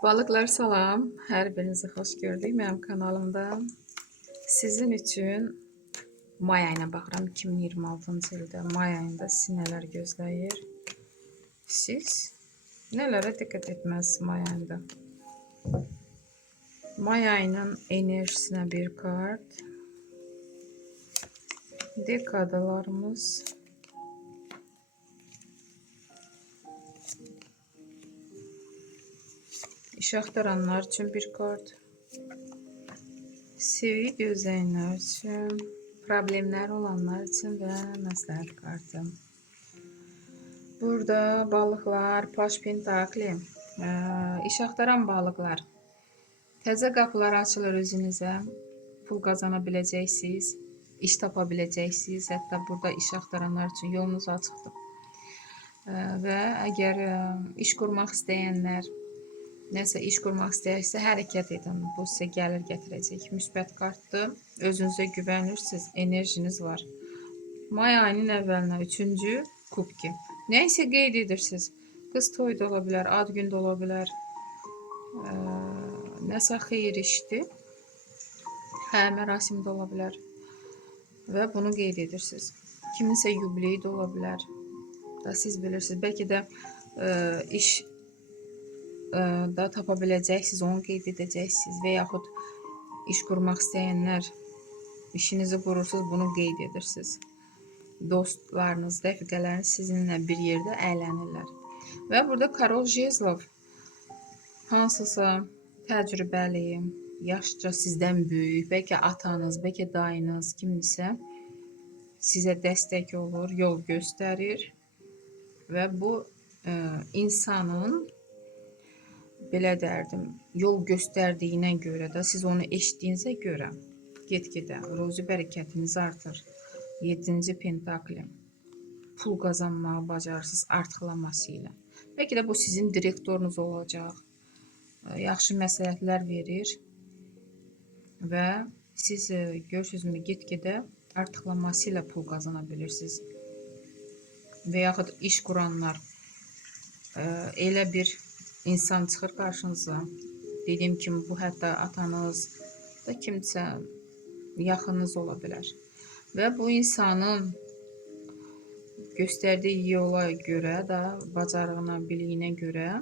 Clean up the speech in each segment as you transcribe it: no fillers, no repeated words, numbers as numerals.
Balıklar salam, hər birinizi xoş gördük mənim kanalımda. Sizin üçün may ayına baxıram, 2026-cı ildə may ayında sizi nələr gözləyir? Siz nələrə diqqət etməlisiniz may ayında? May ayının enerjisinə bir kart. Dekadalarımız. İş axtaranlar üçün bir kart. Sevgi gözləyənlər üçün, problemlər olanlar üçün və məsləhət kartı. Burada balıqlar, Paş Pentakli, iş axtaran balıqlar. Təzə qapılar açılır özünüzə, pul qazana biləcəksiniz, iş tapa biləcəksiniz. Hətta burada iş axtaranlar üçün yolunuz açıqdır. Və əgər iş qurmaq istəyənlər, nəsə iş qurmaq istəyirsə, hərəkət edin. Bu sizə gəlir gətirəcək. Müsbət kartdır. Özünüzə güvənirsiniz, enerjiniz var. May ayının əvvəlinə 3-cü kubki. Nə isə qeyd edirsiniz. Qız toyu da ola bilər, ad gün də ola bilər. Nəsə xeyir işdir. Mərasim də ola bilər. Və bunu qeyd edirsiniz. Kiminsə yubileyi də ola bilər. Da siz bilirsiniz. Bəlkə də iş da tapa biləcəksiniz, onu qeyd edəcəksiniz və yaxud iş qurmaq istəyənlər işinizi qurursunuz, bunu qeyd edirsiniz. Dostlarınız, rəfiqələriniz sizinlə bir yerdə əylənirlər. Və burada Karol Jezlov hansısa təcrübəli, yaşca sizdən böyük, bəlkə atanız, bəlkə dayınız, kimsə sizə dəstək olur, yol göstərir və bu insanın belə dərdim, yol göstərdiyinə görə də siz onu eşitdiyinizə görə get-gedə ruzi bərəkətiniz artır. 7-ci pentakli. Pul qazanmağı bacarırsınız artıqlaması ilə. Bəlkə də bu sizin direktorunuz olacaq. Yaxşı məsləhətlər verir və siz görürsünüzmü get-gedə artıqlaması ilə pul qazana bilirsiniz. Və yaxud iş quranlar elə bir insan çıxır qarşınıza. Dediyim kimi bu hətta atanız da kimsə yaxınınız ola bilər. Və bu insanın göstərdiyi yola görə də, bacarığına, biliyinə görə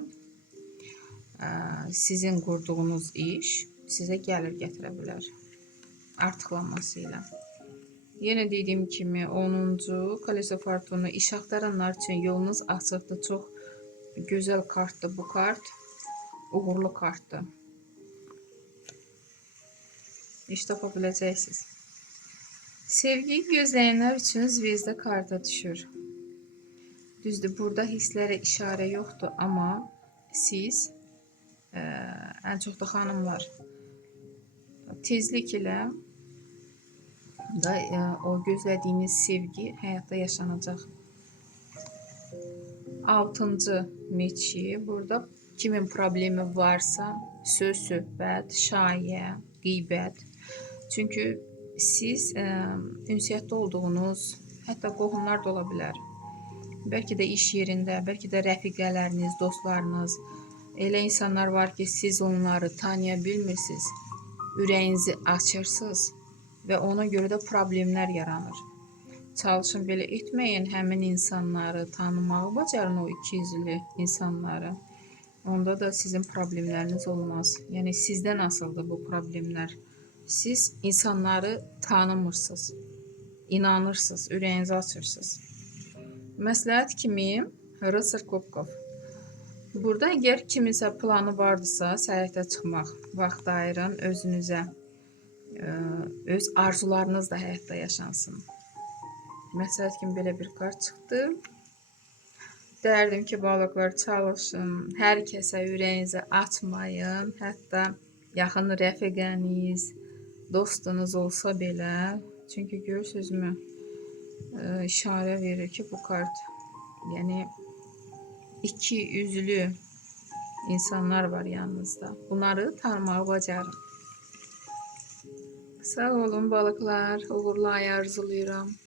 sizin qurduğunuz iş sizə gəlir gətirə bilər. Artıqlanması ilə. Yenə dediyim kimi 10-cu Kaleso Fortunu iş axtaranlar üçün yolunuz açıqdır. Çox gözəl kartdır bu kart. Uğurlu kartdır. İş tapa biləcəksiniz. Sevgi gözləyənlər üçün zvezda karta düşür. Düzdür, burada hisslərə işarə yoxdur, amma siz, ən çox da xanımlar, tezlik ilə da o gözlədiyiniz sevgi həyatda yaşanacaq. 6-cı meçi. Burada kimin problemi varsa söz, söhbət, şayə, qeybət. Çünki siz ünsiyyətdə olduğunuz, hətta qohumlar da ola bilər. Bəlkə də iş yerində, bəlkə də rəfiqələriniz, dostlarınız. Elə insanlar var ki, siz onları tanıya bilmirsiniz. Ürəyinizi açırsınız və ona görə də problemlər yaranır. Çalışın belə etməyin, həmin insanları tanımağı bacarın, o ikiyüzlü insanları. Onda da sizin problemləriniz olmaz. Yəni sizdən asılıdır bu problemlər. Siz insanları tanımırsınız, inanırsınız, ürəyinizi açırsınız. Məsləhət kimi Rıtsar Kubkov. Burada əgər kiminsə planı vardısa, səyahətə çıxmaq, vaxt ayırın özünüzə, öz arzularınız da həyatda yaşansın. Məsləhət kimi belə bir kart çıxdı. Dərdim ki, balıqlar çalışın, hər kəsə ürəyinizi açmayın. Hətta yaxın rəfiqəniz, dostunuz olsa belə. Çünki görürsünüzmü, işarə verir ki, bu kart, yəni iki üzlü insanlar var yanınızda. Bunları tanımağı bacarın. Sağ olun balıqlar, uğurlu ay arzulayıram.